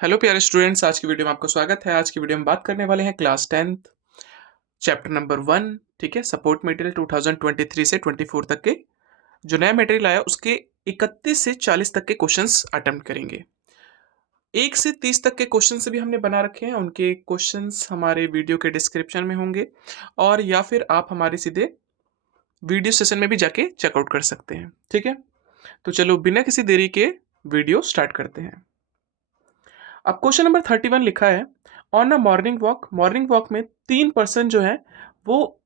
Hello प्यारे students, आज की वीडियो में आपका स्वागत है। आज की वीडियो में बात करने वाले हैं क्लास 10th चैप्टर नंबर 1। ठीक है, सपोर्ट मटेरियल 2023 से 24 तक के जो नया मटेरियल आया उसके 31 से 40 तक के क्वेश्चंस अटेम्प्ट करेंगे। 1 से 30 तक के क्वेश्चंस भी हमने बना रखे हैं, उनके क्वेश्चंस हमारे वीडियो के डिस्क्रिप्शन में होंगे और या फिर आप हमारे सीधे वीडियो सेशन में भी जाके चेकआउट कर सकते हैं। ठीक है, तो चलो बिना किसी देरी के वीडियो स्टार्ट करते हैं। अब क्वेश्चन नंबर 31 लिखा है, ऑन अ मॉर्निंग वॉक में 3 पर्सन जो है वो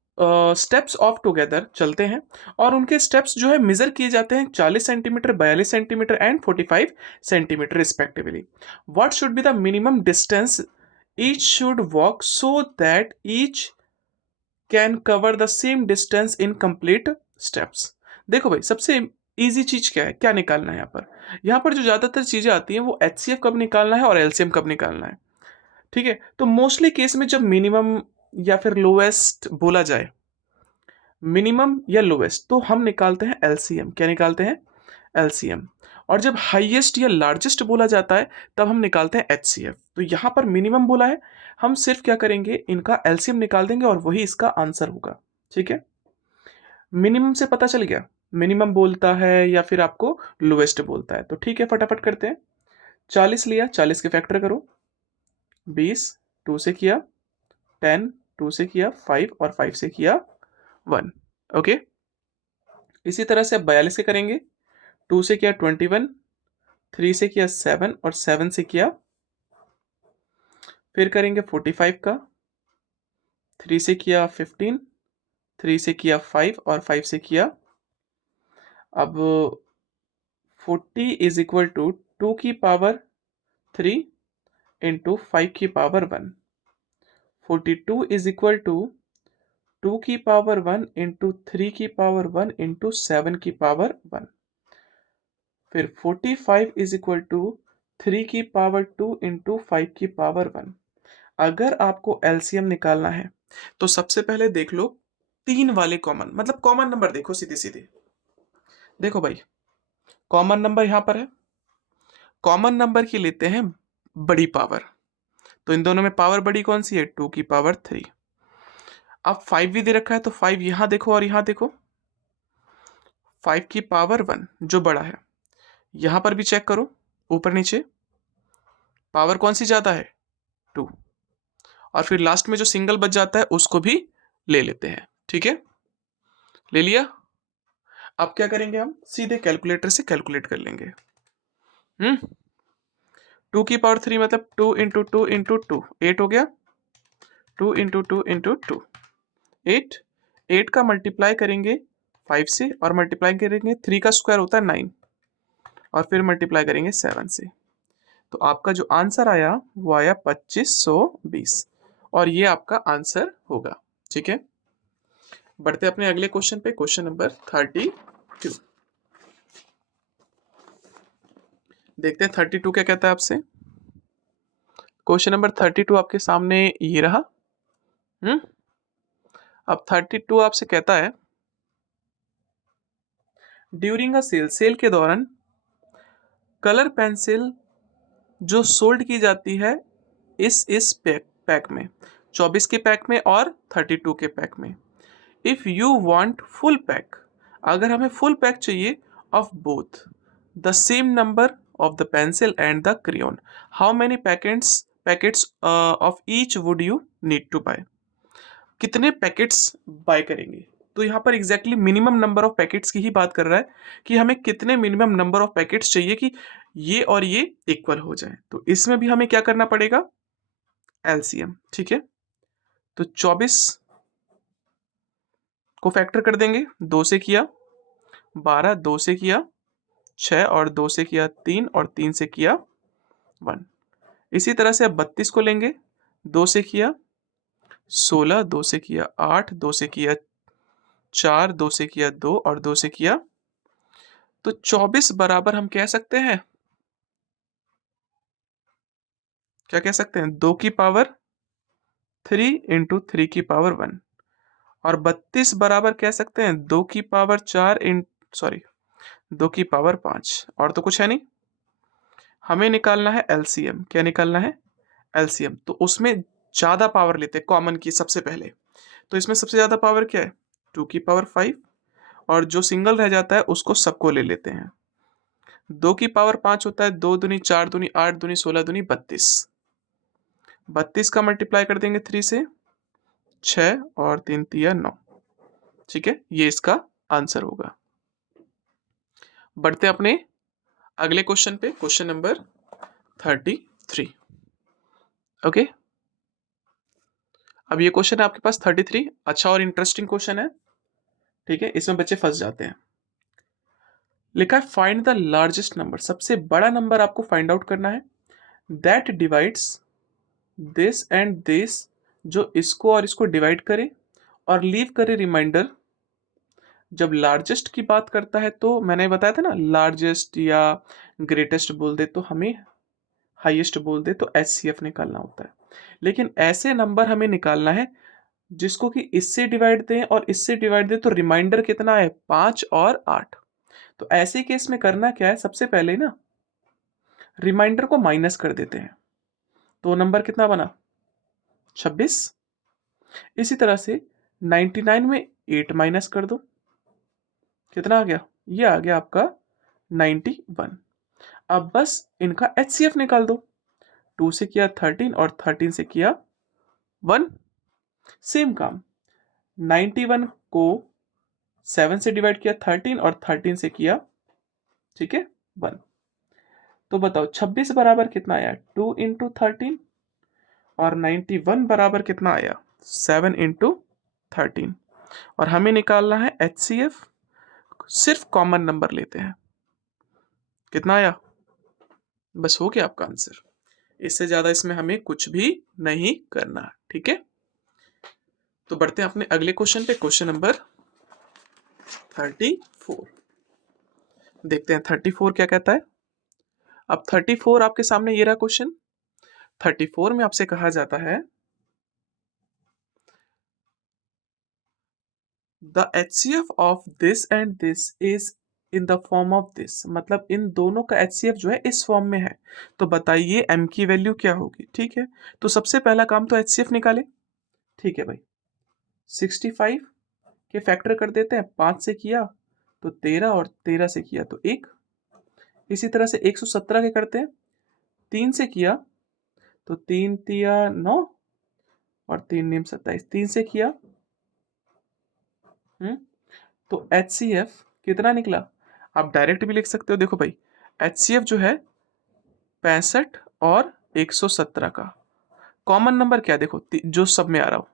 स्टेप्स ऑफ टुगेदर चलते हैं और उनके स्टेप्स जो है मेजर किए जाते हैं 40 centimetre, 42 centimetre and 45 centimetre respectively. What should be the minimum distance each should walk so that each can cover the same distance in complete steps. देखो भाई, सबसे इजी चीज क्या है, क्या निकालना है यहाँ पर जो ज्यादातर चीजें आती हैं वो एचसीएफ कब निकालना है और एलसीएम कब निकालना है। ठीक है, तो मोस्टली केस में जब मिनिमम या फिर लोएस्ट बोला जाए, मिनिमम या लोएस्ट, तो हम निकालते हैं एलसीएम। क्या निकालते हैं? एलसीएम। और जब हाईएस्ट या लार्जेस्ट बोला जाता है तब हम निकालते हैं एचसीएफ। तो यहां पर मिनिमम बोला है, हम सिर्फ क्या करेंगे, इनका एलसीएम निकाल देंगे और वही इसका आंसर होगा। ठीक है, मिनिमम से पता चल गया मिनिमम बोलता है या फिर आपको लोएस्ट बोलता है। तो ठीक है, फटाफट करते हैं। 40 लिया, 40 के फैक्टर करो। 20, 2 से किया 10, 2 से किया 5 और 5 से किया 1। ओके, इसी तरह से अब 42 के करेंगे। 2 से किया 21, 3 से किया 7 और 7 से किया, फिर करेंगे 45 का। 3 से किया 15, 3 से किया 5 और 5 से किया। अब 40 इज इक्वल टू 2 की पावर 3 इंटू 5 की पावर 1। 42 इज इक्वल टू 2 की पावर 1 इंटू 3 की पावर 1 इंटू 7 की पावर 1। फिर 45 इज इक्वल टू 3 की पावर 2 इंटू 5 की पावर 1। अगर आपको एलसीएम निकालना है तो सबसे पहले देख लो तीन वाले कॉमन, मतलब कॉमन नंबर देखो सीधे सीधे। देखो भाई, कॉमन नंबर यहां पर है, कॉमन नंबर की लेते हैं बड़ी पावर। तो इन दोनों में पावर बड़ी कौन सी है? 2 की पावर 3। अब 5 भी दे रखा है तो 5 यहां देखो और यहां देखो। 5 की पावर 1 जो बड़ा है, यहां पर भी चेक करो, ऊपर नीचे पावर कौन सी ज्यादा है? 2। और फिर लास्ट में जो सिंगल बच जाता है उसको भी ले लेते हैं। ठीक है, ले लिया। अब क्या करेंगे, हम सीधे कैलकुलेटर से कैलकुलेट कर लेंगे। 2 की पावर 3 मतलब 2 इंटू 2 इंटू 2, 8 हो गया। 2 इंटू 2 इंटू 2, 8। 8 का मल्टीप्लाई करेंगे 5 से और मल्टीप्लाई करेंगे 3 का स्क्वायर होता है 9 और फिर मल्टीप्लाई करेंगे 7 से। तो आपका जो आंसर आया वो आया 2520 और ये आपका आंसर होगा। ठीक है, बढ़ते अपने अगले क्वेश्चन पे, क्वेश्चन नंबर 32। देखते हैं 32 क्या कहता है आपसे। क्वेश्चन नंबर 32 आपके सामने ये रहा। अब 32 आपसे कहता है, ड्यूरिंग अ सेल, सेल के दौरान कलर पेंसिल जो सोल्ड की जाती है इस पैक में, 24 के पैक में और 32 के पैक में। If you want full pack, अगर हमें फुल पैक चाहिए of both the same number of the pencil and the crayon, how many packets of each would you need to buy. कितने पैकेट्स बाय करेंगे? तो यहाँ पर exactly minimum number of packets की ही बात कर रहा है कि हमें कितने मिनिमम नंबर ऑफ पैकेट्स चाहिए कि ये और ये इक्वल हो जाए। तो इसमें भी हमें क्या करना पड़ेगा? एलसीएम। ठीक है, तो 24 को फैक्टर कर देंगे, 2 से किया 12, 2 से किया 6 और 2 से किया 3 और 3 से किया 1। इसी तरह से अब 32 को लेंगे, 2 से किया 16, 2 से किया 8, 2 से किया 4, 2 से किया 2 और 2 से किया, तो 24 बराबर हम कह सकते हैं, क्या कह सकते हैं, 2 की पावर 3 इंटू 3 की पावर 1। और 32 बराबर कह सकते हैं 2 की पावर 4 इन सॉरी 2 की पावर 5। और तो कुछ है नहीं। हमें निकालना है एलसीएम। क्या निकालना है? एलसीएम। तो उसमें ज़्यादा पावर लेते हैं कॉमन की सबसे पहले। तो इसमें सबसे ज़्यादा पावर क्या है? 2 की पावर 5, और जो सिंगल रह जाता है उसको सबको ले लेते हैं। 2 की पावर 5 होता है, 2 दूनी 4 दूनी 8 दूनी 16 दूनी 32। 32 का मल्टीप्लाई कर देंगे 3 से, 6 और 3 तिया 9। ठीक है, ये इसका आंसर होगा। बढ़ते अपने अगले क्वेश्चन पे, क्वेश्चन नंबर 33। ओके, अब ये क्वेश्चन है आपके पास 33। अच्छा और इंटरेस्टिंग क्वेश्चन है। ठीक है, इसमें बच्चे फंस जाते हैं। लिखा है फाइंड द लार्जेस्ट नंबर, सबसे बड़ा नंबर आपको फाइंड आउट करना है, that divides this and this, जो इसको और इसको डिवाइड करे और लीव करे रिमाइंडर। जब लार्जेस्ट की बात करता है तो मैंने बताया था ना, लार्जेस्ट या ग्रेटेस्ट बोल दे तो हमें हाईएस्ट बोल दे तो एचसीएफ निकालना होता है। लेकिन ऐसे नंबर हमें निकालना है जिसको कि इससे डिवाइड दें और इससे डिवाइड दें तो रिमाइंडर कितना है? 5 और 8। तो ऐसे केस में करना क्या है, सबसे पहले ना रिमाइंडर को माइनस कर देते हैं। तो नंबर कितना बना? 26। इसी तरह से 99 में 8 माइनस कर दो, कितना आ गया? ये आ गया आपका 91। अब बस इनका एचसीएफ निकाल दो। 2 से किया 13 और 13 से किया 1। सेम काम, 91 को 7 से डिवाइड किया 13 और 13 से किया, ठीक है, 1। तो बताओ 26 बराबर कितना आया? 2 इंटू 13, और 91 बराबर कितना आया? 7 इंटू 13। और हमें निकालना है एचसीएफ, सिर्फ कॉमन नंबर लेते हैं। कितना आया? बस हो गया आपका आंसर। इससे ज्यादा इसमें हमें कुछ भी नहीं करना। ठीक है, तो बढ़ते हैं अपने अगले क्वेश्चन पे, क्वेश्चन नंबर 34। देखते हैं 34 क्या कहता है। अब 34 आपके सामने ये रहा क्वेश्चन। 34 में आपसे कहा जाता है the HCF of this and this is in the form of this, मतलब इन दोनों का HCF जो है इस फॉर्म में है। तो बताइए m की वैल्यू क्या होगी। ठीक है, तो सबसे पहला काम तो HCF निकाले। ठीक है भाई, 65 के फैक्टर कर देते हैं। 5 से किया तो 13 और 13 से किया तो 1। इसी तरह से 117 के करते हैं। 3 से किया तो 3 तिया 9 और 3 नीम 27। 3 से किया तो HCF कितना निकला? आप डायरेक्ट भी लिख सकते हो। देखो भाई, HCF जो है 65 और 117 का कॉमन नंबर क्या है? देखो जो सब में आ रहा हो,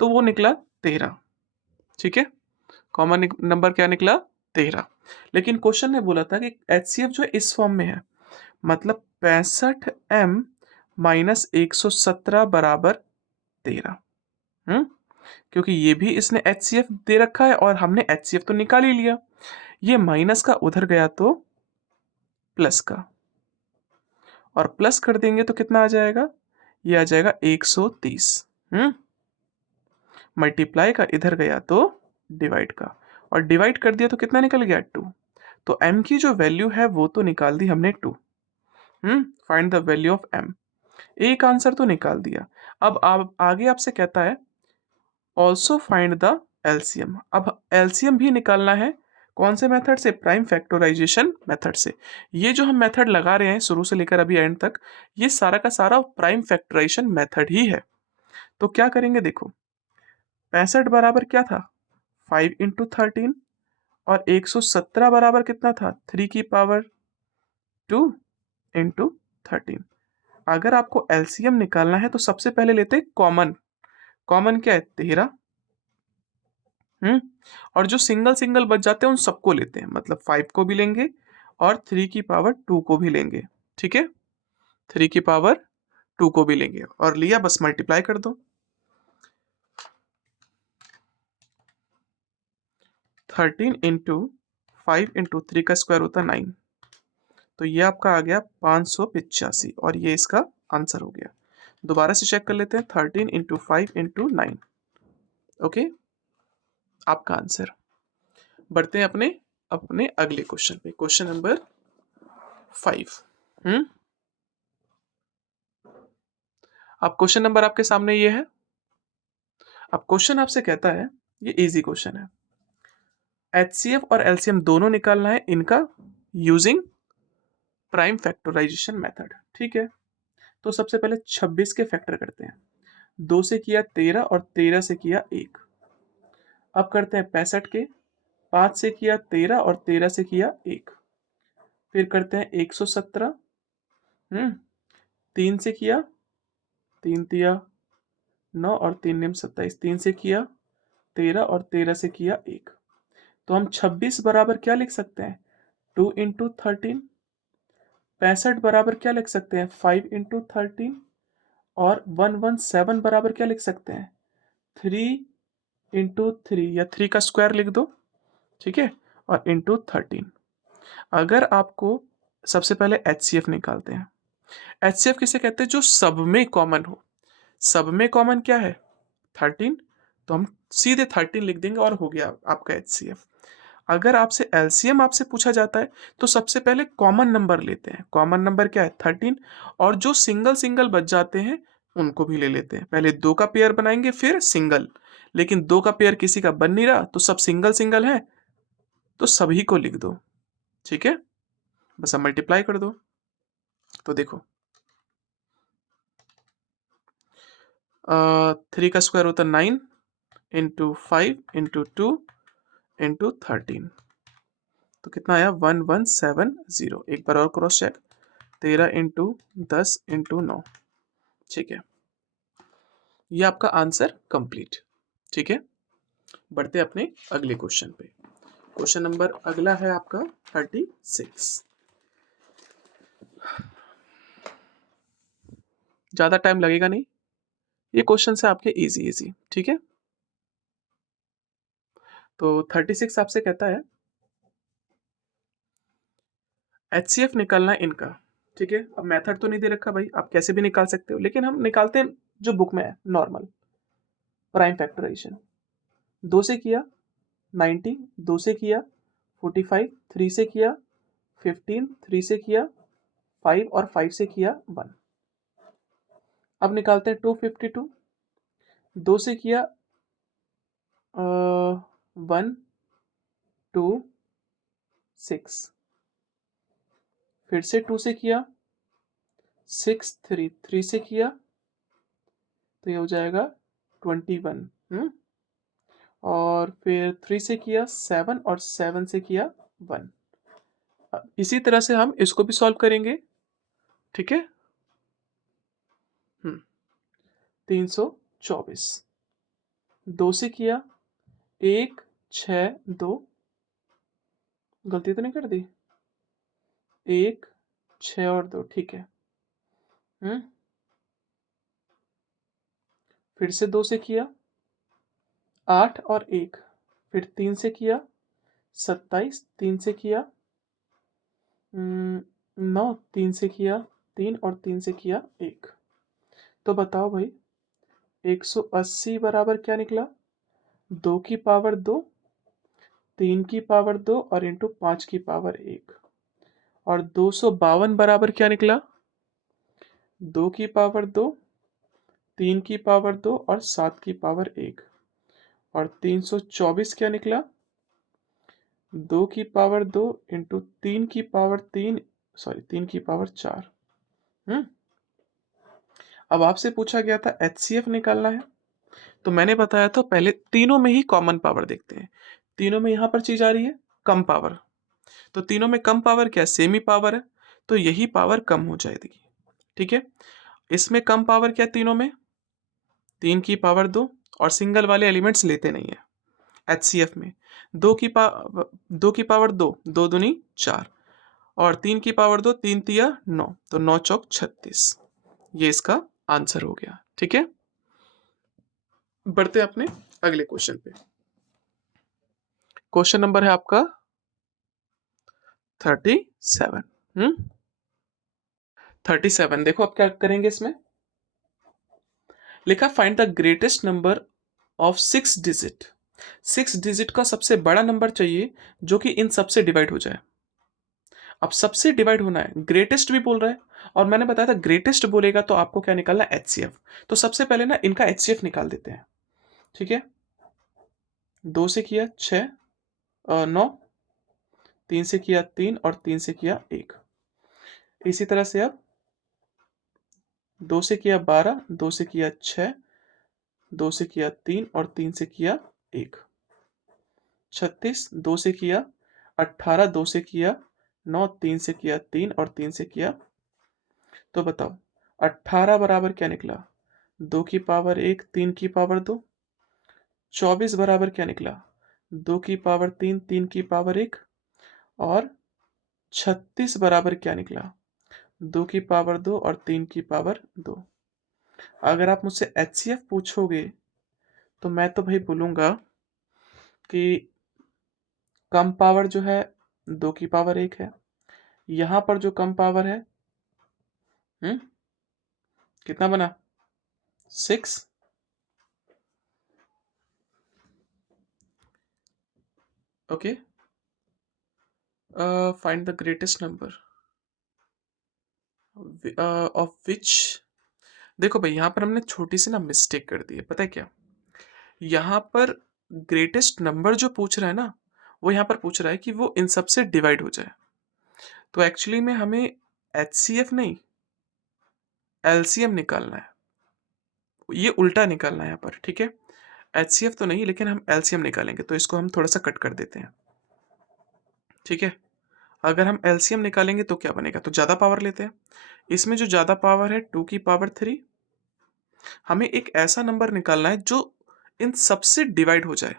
तो वो निकला 13। ठीक है, कॉमन नंबर क्या निकला? 13। लेकिन क्वेश्चन ने बोला था कि HCF जो है इस फॉर्म में है, मतलब 65m माइनस 117 बराबर 13। क्योंकि ये भी इसने HCF दे रखा है और हमने HCF तो निकाल ही लिया। ये माइनस का उधर गया तो प्लस का, और प्लस कर देंगे तो कितना आ जाएगा? ये आ जाएगा 130। मल्टीप्लाई का इधर गया तो डिवाइड का, और डिवाइड कर दिया तो कितना निकल गया? 2। तो m की जो वैल्यू है वो तो निकाल दी हमने 2। Find the value of m। एक आंसर तो निकाल दिया। अब आप आगे आपसे कहता है ऑल्सो फाइंड द एलसीएम। अब एलसीएम भी निकालना है। कौन से मेथड से? प्राइम फैक्टराइजेशन मेथड से। ये जो हम मेथड लगा रहे हैं शुरू से लेकर अभी एंड तक, ये सारा का सारा प्राइम फैक्टराइजेशन मेथड ही है। तो क्या करेंगे, देखो 65 बराबर क्या था? 5 इंटू 13, और 117 बराबर कितना था? 3 की पावर 2 इंटू 13। अगर आपको एलसीएम निकालना है तो सबसे पहले लेते कॉमन। कॉमन क्या है? 13। और जो सिंगल सिंगल बच जाते हैं उन सबको लेते हैं, मतलब 5 को भी लेंगे और 3 की पावर 2 को भी लेंगे। ठीक है, 3 की पावर 2 को भी लेंगे, और लिया बस मल्टीप्लाई कर दो। 13 इंटू 5 इंटू 3 का स्क्वायर होता है 9। तो ये आपका आ गया 585, और ये इसका आंसर हो गया। दोबारा से चेक कर लेते हैं, 13 इंटू 5 इंटू 9। ओके, आपका आंसर। बढ़ते हैं अपने अपने अगले क्वेश्चन पे, क्वेश्चन नंबर 5। अब क्वेश्चन नंबर आपके सामने ये है। अब क्वेश्चन आपसे कहता है, ये इजी क्वेश्चन है, HCF और LCM दोनों निकालना है इनका यूजिंग प्राइम फैक्टराइजेशन मेथड। ठीक है, तो सबसे पहले 26 के फैक्टर करते हैं। 2 से किया 13 और 13 से किया 1। अब करते हैं 65 के, 5 से किया 13 और 13 से किया 1। फिर करते हैं 117, 3 से किया, 3 तिया 9 और 3 निम 27, 3 से किया 13 और 13 से किया 1। तो हम 26 बराबर क्या लिख सकते हैं, 2 इंटू 13। 65 बराबर क्या लिख सकते हैं, 5 इंटू 13। और 117 बराबर क्या लिख सकते हैं, 3 इंटू 3, या 3 का स्क्वायर लिख दो। ठीक है, और इंटू 13। अगर आपको सबसे पहले HCF निकालते हैं। HCF किसे कहते हैं, जो सब में कॉमन हो। सब में कॉमन क्या है, 13, तो हम सीधे 13 लिख देंगे और हो गया आपका HCF। अगर आपसे LCM आपसे पूछा जाता है तो सबसे पहले कॉमन नंबर लेते हैं। कॉमन नंबर क्या है, 13, और जो सिंगल सिंगल बच जाते हैं उनको भी ले लेते हैं। पहले 2 का पेयर बनाएंगे फिर सिंगल, लेकिन 2 का पेयर किसी का बन नहीं रहा तो सब सिंगल सिंगल है, तो सभी को लिख दो। ठीक है, बस अब मल्टीप्लाई कर दो। तो देखो 3 का स्क्वायर होता है 9 इंटू 5 इंटू 2 इंटू 13, तो कितना आया 1170। एक बार और क्रॉस चेक, 13 इंटू 10 इंटू 9। ठीक है, ये आपका आंसर कंप्लीट। ठीक है, बढ़ते अपने अगले क्वेश्चन पे। क्वेश्चन नंबर अगला है आपका 36। ज्यादा टाइम लगेगा नहीं, ये क्वेश्चन है आपके इजी इजी। ठीक है, तो 36 आपसे कहता है HCF निकालना है इनका। ठीक है, अब मेथड तो नहीं दे रखा भाई, आप कैसे भी निकाल सकते हो, लेकिन हम निकालते हैं जो बुक में है, नॉर्मल प्राइम फैक्टराइजेशन। 2 से किया 90, 2 से किया 45, 3 से किया 15, 3 से किया 5 और 5 से किया 1। अब निकालते हैं 252। 2 से किया 1 2 6, फिर से 2 से किया 6 3, 3 से किया तो ये हो जाएगा 21। और फिर 3 से किया 7 और 7 से किया 1। इसी तरह से हम इसको भी सॉल्व करेंगे। ठीक है, 324। 2 से किया 1 6 2, गलती तो नहीं कर दी, 1 6 और 2। ठीक है, फिर से 2 से किया 8 और 1, फिर 3 से किया 27, 3 से किया 9, 3 से किया 3 और 3 से किया 1। तो बताओ भाई 180 बराबर क्या निकला, 2 की पावर 2, 3 की पावर 2 और इंटू 5 की पावर 1। और 252 बराबर क्या निकला, 2 की पावर 2, 3 की पावर 2 और 7 की पावर 1। और 324 क्या निकला, 2 की पावर 2 इंटू 3 की पावर 3, सॉरी 3 की पावर 4। अब आपसे पूछा गया था HCF निकालना है, तो मैंने बताया था पहले तीनों में ही कॉमन पावर देखते हैं। तीनों में यहां पर चीज आ रही है कम पावर, तो तीनों में कम पावर क्या है, सेम ही पावर है, तो यही पावर कम हो जाएगी। ठीक है, इसमें कम पावर क्या है, तीनों में 3 की पावर 2, और सिंगल वाले एलिमेंट्स लेते नहीं है। HCF में 2 की पावर 2, 2 दूनी 4, और 3 की पावर 2, 3 तिया 9, तो 9 चौक 36। ये इसका आंसर हो गया। ठीक है, बढ़ते अपने अगले क्वेश्चन पे। क्वेश्चन नंबर है आपका 37। 37 देखो अब क्या करेंगे, इसमें लिखा find the greatest number of 6 digit. 6 digit का सबसे बड़ा नंबर चाहिए जो कि इन सबसे डिवाइड हो जाए। अब सबसे डिवाइड होना है, ग्रेटेस्ट भी बोल रहा है, और मैंने बताया था ग्रेटेस्ट बोलेगा तो आपको क्या निकालना है, एचसीएफ। तो सबसे पहले ना इनका एचसीएफ निकाल देते हैं, ठीक है। 2 से किया 6, 9, 3 से किया 3 और 3 से किया 1। इसी तरह से अब 2 से किया 12, 2 से किया 6, 2 से किया 3 और 3 से किया 1। 36, 2 से किया 18, 2 से किया 9, 3 से किया 3 और 3 से किया। तो बताओ 18 बराबर क्या निकला, 2 की पावर 1, 3 की पावर 2। 24 बराबर क्या निकला, 2 की पावर 3, 3 की पावर 1। और 36 बराबर क्या निकला, 2 की पावर 2 और 3 की पावर 2। अगर आप मुझसे एचसीएफ पूछोगे तो मैं तो भाई बोलूंगा कि कम पावर जो है 2 की पावर 1 है। यहां पर जो कम पावर है, कितना बना, 6। Okay, find the greatest number of which. देखो भाई यहाँ पर हमने छोटी सी ना मिस्टेक कर दी है, पता है क्या। यहाँ पर ग्रेटेस्ट नंबर जो पूछ रहा है ना, वो यहाँ पर पूछ रहा है कि वो इन सब से डिवाइड हो जाए। तो एक्चुअली में हमें एचसीएफ नहीं, एलसीएम निकालना है। ये उल्टा निकालना है यहाँ पर, ठीक है। एचसीएफ तो नहीं, लेकिन हम एलसीएम निकालेंगे, तो इसको हम थोड़ा सा कट कर देते हैं, ठीक है। अगर हम एलसीएम निकालेंगे तो क्या बनेगा, तो ज़्यादा पावर लेते हैं। इसमें जो ज़्यादा पावर है 2 की पावर 3। हमें एक ऐसा नंबर निकालना है जो इन सबसे डिवाइड हो जाए,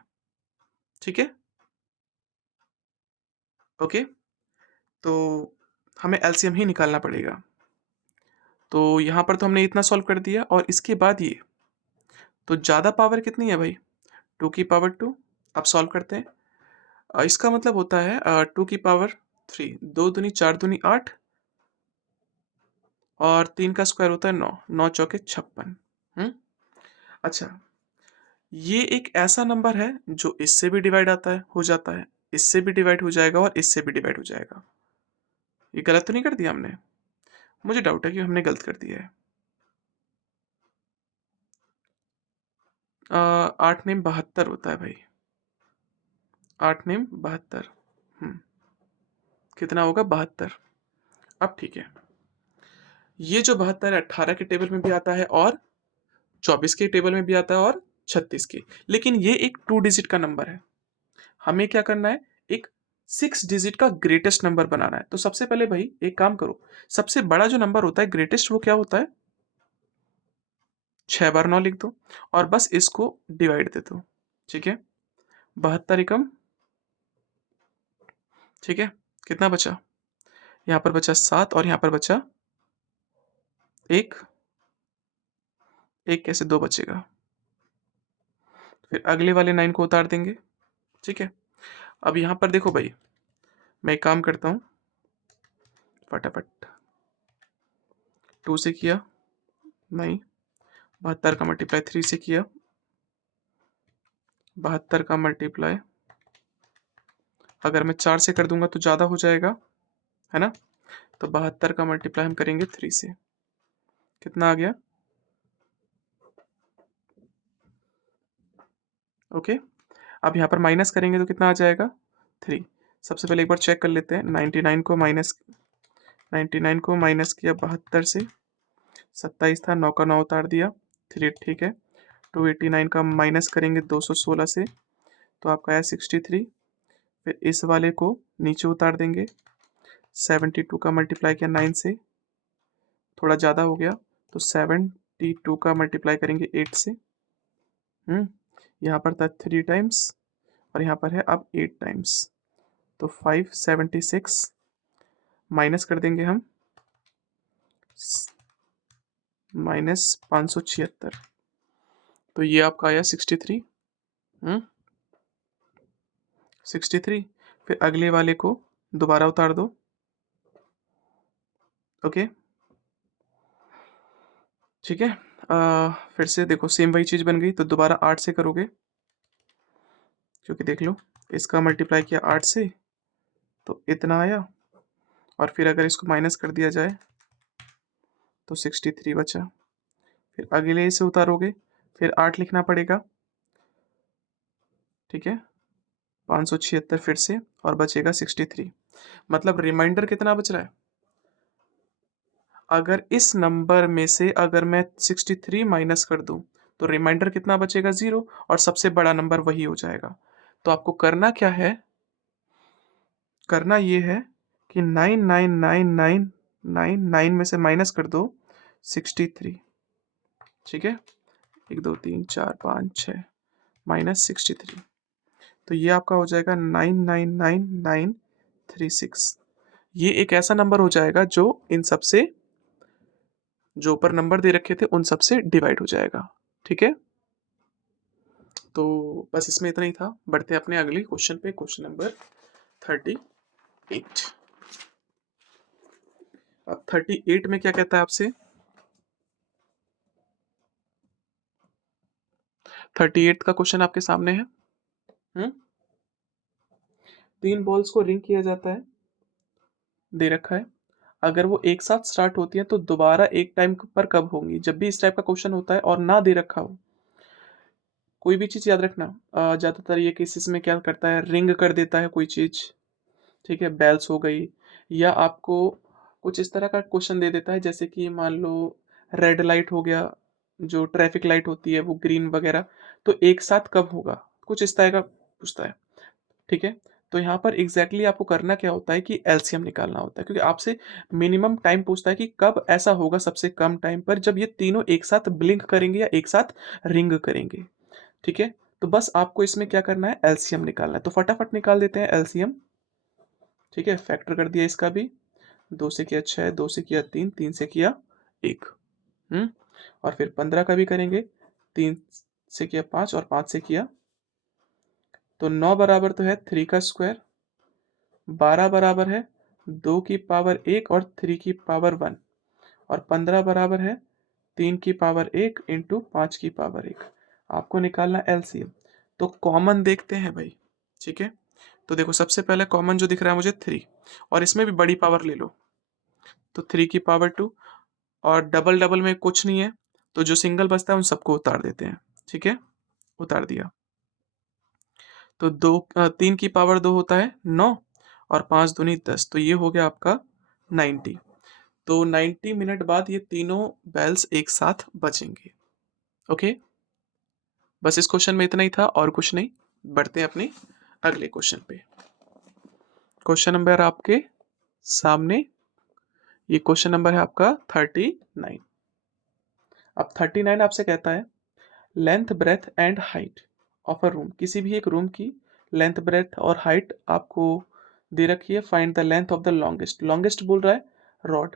ठीक है। ओके, तो हमें एलसीएम ही निकालना पड़ेगा। तो यहाँ पर तो हमने इतना सॉल्व कर दिया, और इसके बाद ये, तो ज़्यादा पावर कितनी है भाई, 2 की पावर 2। अब सॉल्व करते हैं। इसका मतलब होता है 2 की पावर 3, 2 दूनी 4 दूनी 8, और 3 का स्क्वायर होता है 9, 9 चौके 56। अच्छा, ये एक ऐसा नंबर है जो इससे भी डिवाइड आता है, हो जाता है, इससे भी डिवाइड हो जाएगा और इससे भी डिवाइड हो जाएगा। ये गलत तो नहीं कर दिया हमने, मुझे डाउट है कि हमने गलत कर दिया है। 8 नेम 72 होता है भाई, 8 नेम 72। कितना होगा, 72। अब ठीक है, ये जो 72 है 18 के टेबल में भी आता है, और 24 के टेबल में भी आता है, और 36 के। लेकिन ये एक 2 डिजिट का नंबर है। हमें क्या करना है, एक 6 डिजिट का ग्रेटेस्ट नंबर बनाना है। तो सबसे पहले भाई एक काम करो, सबसे बड़ा जो नंबर होता है ग्रेटेस्ट, वो क्या होता है, 6 बार 9 लिख दो, और बस इसको डिवाइड दे दो, ठीक है। 72 एकम, ठीक है। कितना बचा, यहाँ पर बचा 7, और यहाँ पर बचा 1, 1 कैसे 2 बचेगा। फिर अगले वाले 9 को उतार देंगे, ठीक है। अब यहाँ पर देखो भाई, मैं एक काम करता हूँ फटाफट। 2 से किया नहीं, 72 का मल्टीप्लाई 3 से किया, 72 का मल्टीप्लाई अगर मैं 4 से कर दूंगा तो ज़्यादा हो जाएगा, है ना। तो 72 का मल्टीप्लाई हम करेंगे 3 से, कितना आ गया, ओके। अब यहाँ पर माइनस करेंगे तो कितना आ जाएगा, 3। सबसे पहले एक बार चेक कर लेते हैं, 99 को माइनस, 99 को माइनस किया 72 से, 27 था, 9 का 9 उतार दिया, 3, ठीक है। 289 का माइनस करेंगे 216 से, तो आपका आया 63। फिर इस वाले को नीचे उतार देंगे, 72 का मल्टीप्लाई किया 9 से, थोड़ा ज़्यादा हो गया, तो 72 का मल्टीप्लाई करेंगे 8 से। यहाँ पर था 3 टाइम्स, और यहाँ पर है अब 8 टाइम्स, तो 576 माइनस कर देंगे हम, -576, तो ये आपका आया 63। 63। फिर अगले वाले को दोबारा उतार दो, ओके, ठीक है। फिर से देखो सेम वही चीज़ बन गई, तो दोबारा 8 से करोगे, क्योंकि देख लो इसका मल्टीप्लाई किया 8 से तो इतना आया, और फिर अगर इसको माइनस कर दिया जाए तो 63 बचा। फिर अगले से उतारोगे, फिर 8 लिखना पड़ेगा, ठीक है, 576 फिर से, और बचेगा 63। मतलब रिमाइंडर कितना बच रहा है? अगर इस नंबर में से अगर मैं 63 माइनस कर दूं तो रिमाइंडर कितना बचेगा? 0, और सबसे बड़ा नंबर वही हो जाएगा। तो आपको करना क्या है? करना ये है कि 99999 में से माइनस कर दो 63, ठीक है, 1 2 3 4 5 6 माइनस 63, तो ये आपका हो जाएगा 999936। ये एक ऐसा नंबर हो जाएगा जो इन सबसे, जो ऊपर नंबर दे रखे थे उन सबसे डिवाइड हो जाएगा, ठीक है। तो बस इसमें इतना ही था। बढ़ते हैं अपने अगले क्वेश्चन पे, क्वेश्चन नंबर 38। अब 38 में क्या कहता है आपसे? 38 का क्वेश्चन आपके सामने है। 3 बॉल्स को रिंग किया जाता है, दे रखा है। अगर वो एक साथ स्टार्ट होती है तो दोबारा एक टाइम पर कब होंगी? जब भी इस टाइप का क्वेश्चन होता है और ना दे रखा हो, कोई भी चीज याद रखना, ज्यादातर ये केसेस में क्या करता है, रिंग कर देता है कोई चीज, ठीक है, बेल्स हो गई, या आपको कुछ इस तरह का क्वेश्चन दे देता है जैसे कि मान लो रेड लाइट हो गया, जो ट्रैफिक लाइट होती है वो ग्रीन वगैरह, तो एक साथ कब होगा, कुछ इस तरह का पूछता है, ठीक है। तो यहाँ पर एग्जैक्टली आपको करना क्या होता है कि एलसीएम निकालना होता है, क्योंकि आपसे मिनिमम टाइम पूछता है कि कब ऐसा होगा सबसे कम टाइम पर जब ये तीनों एक साथ ब्लिंक करेंगे या एक साथ रिंग करेंगे, ठीक है। तो बस आपको इसमें क्या करना है, एलसीएम निकालना है। तो फटाफट निकाल देते हैं एलसीएम, ठीक है। फैक्टर कर दिया इसका भी, 2 से किया 6, 2 से किया 3, 3 से किया 1, और फिर 15 का भी करेंगे, 3 से किया 5 और 5 से किया, तो 9 बराबर तो है 3 का स्क्वायर, 12 बराबर है 2 की पावर 1 और 3 की पावर 1, और 15 बराबर है 3 की पावर 1 इंटू 5 की पावर 1। आपको निकालना एलसीएम। तो कॉमन देखते हैं भाई, ठीक है। तो देखो सबसे पहले कॉमन जो दिख रहा है मुझे 3, और इसमें भी बड़ी पावर ले लो, तो 3 की पावर 2, और डबल डबल में कुछ नहीं है, तो जो सिंगल बचता है उन सबको उतार देते हैं, ठीक है, उतार दिया। तो 3 की पावर 2 होता है 9, और 5 दूनी 10, तो ये हो गया आपका 90। तो 90 मिनट बाद ये तीनों बेल्स एक साथ बजेंगे, ओके। बस इस क्वेश्चन में इतना ही था और कुछ नहीं। बढ़ते हैं अपने अगले क्वेश्चन पे। क्वेश्चन नंबर आपके सामने, ये क्वेश्चन नंबर है आपका 39। अब 39 आपसे कहता है length breadth and height of a room, किसी भी एक रूम की लेंथ ब्रेथ और हाइट आपको दे रखी है। Find the length of the longest, longest बोल रहा है रॉड,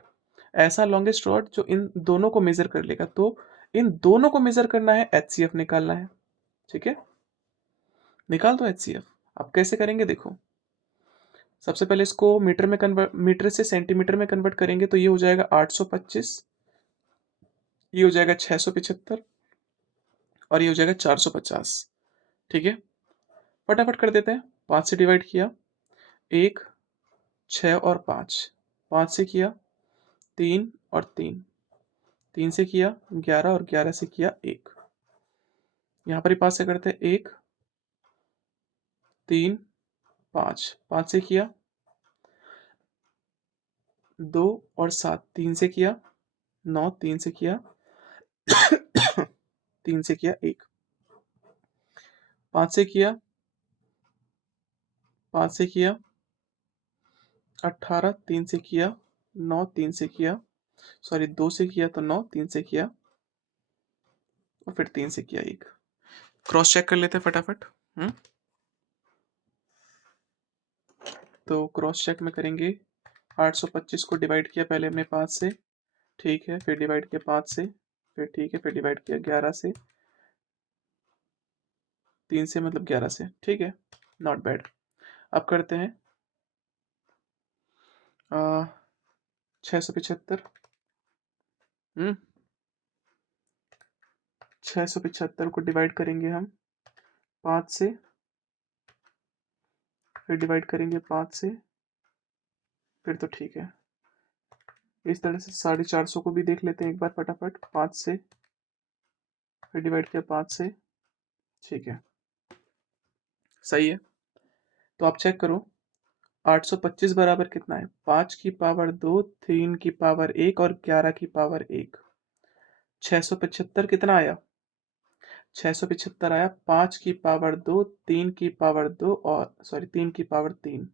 ऐसा लॉन्गेस्ट रॉड जो इन दोनों को मेजर कर लेगा। तो इन दोनों को मेजर करना है, एचसीएफ निकालना है, ठीक है। निकाल दो एचसीएफ। अब कैसे करेंगे देखो, सबसे पहले इसको मीटर में कन्वर्ट, मीटर से सेंटीमीटर में कन्वर्ट करेंगे, तो ये हो जाएगा 825, ये हो जाएगा 675, और ये हो जाएगा 450, ठीक है। फटाफट कर देते हैं, 5 से डिवाइड किया 1, 6 और 5, 5 से किया 3 और 3, 3 से किया 11 और 11 से किया 1, यहाँ पर ही 5 से करते हैं 1 3 5, 5 से किया 2 और 7, 3 से किया 9, 3 से किया 3 से किया 1, 5 से किया 5 से किया 18, 3 से किया 9, 3 से किया, सॉरी 2 से किया तो 9, 3 से किया, और फिर 3 से किया 1। क्रॉस चेक कर लेते हैं फटाफट। तो क्रॉस चेक में करेंगे, 825 को डिवाइड किया पहले हमने 5 से, ठीक है, फिर डिवाइड किया 5 से, फिर ठीक है, फिर डिवाइड किया 11 से, 3 से मतलब 11 से, ठीक है, नॉट बैड। अब करते हैं 675, 675 को डिवाइड करेंगे हम 5 से, फिर डिवाइड करेंगे 5 से, फिर तो ठीक है। इस तरह से 450 को भी देख लेते हैं एक बार फटाफट। 5 से फिर डिवाइड किया 5 से, ठीक है, सही है। तो आप चेक करो 825 बराबर कितना है, 5 की पावर 2, 3 की पावर 1 और 11 की पावर 1। 675 कितना आया, 675 आया 5 की पावर 2, 3 की पावर 2 और 3 की पावर 3।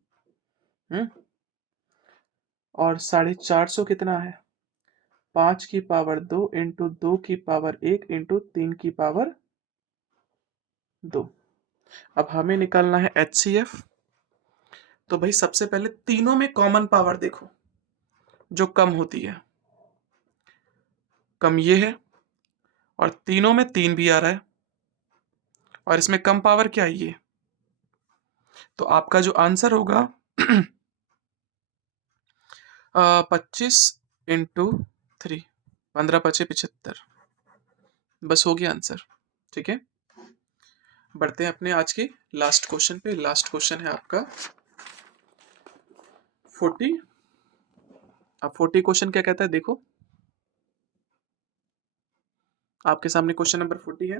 और 450 कितना है, 5 की पावर 2 इंटू 2 की पावर 1 इंटू 3 की पावर 2। अब हमें निकालना है HCF। तो भाई सबसे पहले तीनों में कॉमन पावर देखो जो कम होती है, कम ये है और तीनों में 3 भी आ रहा है और इसमें कम पावर क्या है ये। तो आपका जो आंसर होगा 25 इंटू 3, 15×5 = 75। बस हो गया आंसर। ठीक है, बढ़ते हैं अपने आज के लास्ट क्वेश्चन पे। लास्ट क्वेश्चन है आपका 40। अब 40 क्वेश्चन क्या कहता है देखो, आपके सामने क्वेश्चन नंबर 40 है।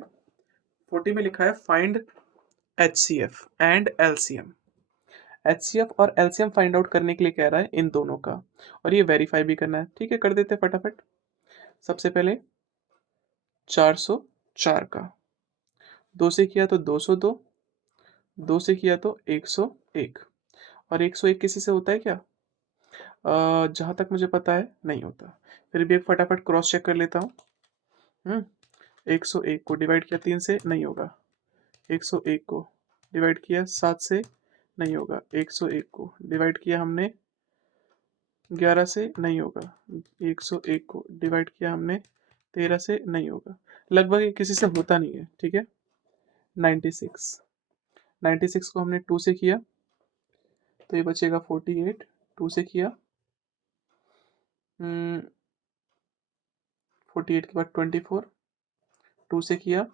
40 में लिखा है find HCF and LCM। HCF और LCM फाइंड आउट करने के लिए कह रहा है इन दोनों का, और ये वेरीफाई भी करना है। ठीक है, कर देते हैं फटाफट। सबसे पहले 404 का 2 से किया तो 202, 2 से किया तो 101, और 101 किसी से होता है क्या? जहाँ तक मुझे पता है नहीं होता। फिर भी एक फटाफट क्रॉस चेक कर लेता हूँ। 101 को डिवाइड किया 3 से नहीं होगा, 101 को डिवाइड किया 7 से नहीं होगा, 101 को डिवाइड किया हमने 11 से नहीं होगा, 101 को डिवाइड किया हमने 13 से नहीं होगा। लगभग ये किसी से होता नहीं है। ठीक है, 96 को हमने 2 से किया तो ये बचेगा 48, 2 से किया 48 के बाद 24, 2 से किया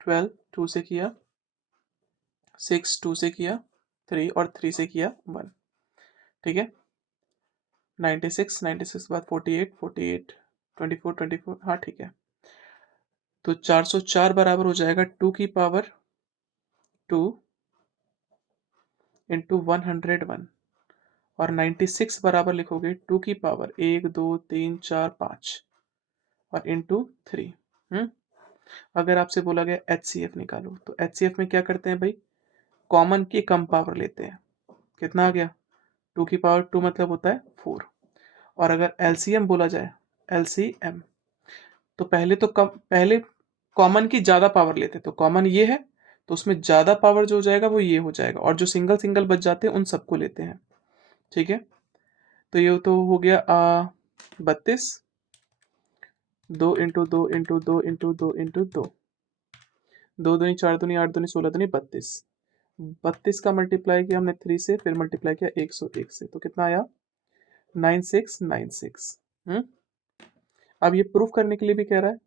12, 2 से किया 6, 2 से किया 3 और 3 से किया 1। ठीक है, 96 के बाद 48, 48, 24, 24, हाँ ठीक है। तो 404 बराबर हो जाएगा 2 की पावर 2 इंटू 101, और 96 बराबर लिखोगे 2 की पावर 1, 2, 3, 4, 5 और इंटू 3। अगर आपसे बोला गया HCF निकालो तो HCF में क्या करते हैं भाई, कॉमन की कम पावर लेते हैं। कितना आ गया, 2 की पावर 2 मतलब होता है 4। और अगर LCM बोला जाए, LCM, तो पहले कॉमन की ज़्यादा पावर लेते हैं। तो कॉमन ये है तो उसमें ज़्यादा पावर जो हो जाएगा वो ये हो जाएगा, और जो सिंगल सिंगल बच जाते हैं उन सबको लेते हैं। ठीक है, तो ये तो हो गया 32, 2 इंटू 2 इंटू 2 इंटू 2 इंटू 2, 2 दूनी 4 दूनी 8 दूनी 16 दूनी 32। 32 का मल्टीप्लाई किया हमने 3 से, फिर मल्टीप्लाई किया 101 से, तो कितना आया 9696। अब ये प्रूफ करने के लिए भी कह रहा है।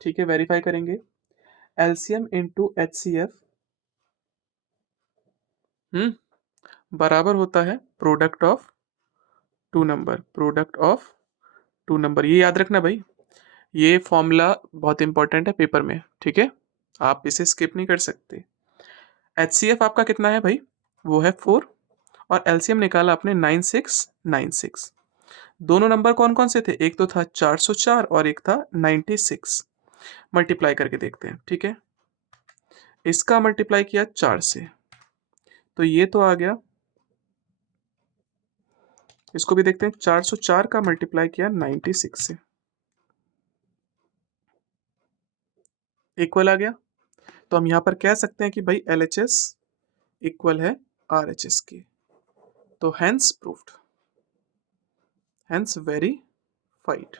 ठीक है, वेरीफाई करेंगे। LCM इंटू HCF बराबर होता है product of two number, product of two number. ये याद रखना भाई, ये फॉर्मूला बहुत इंपॉर्टेंट है पेपर में। ठीक है, आप इसे स्किप नहीं कर सकते। HCF आपका कितना है भाई, वो है 4, और LCM निकाला आपने 9696। दोनों नंबर कौन कौन से थे, एक तो था 404 और एक था 96। मल्टीप्लाई करके देखते हैं। ठीक है, इसका मल्टीप्लाई किया 4 से तो ये तो आ गया, इसको भी देखते हैं। 404 का मल्टीप्लाई किया 96 से, इक्वल आ गया। तो हम यहाँ पर कह सकते हैं कि भाई LHS इक्वल है RHS के। तो हेंस प्रूफ्ड, हेंस वेरीफाइड।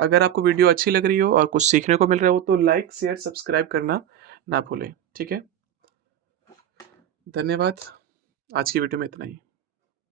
अगर आपको वीडियो अच्छी लग रही हो और कुछ सीखने को मिल रहा हो तो लाइक शेयर सब्सक्राइब करना ना भूलें। ठीक है, धन्यवाद। आज की वीडियो में इतना ही।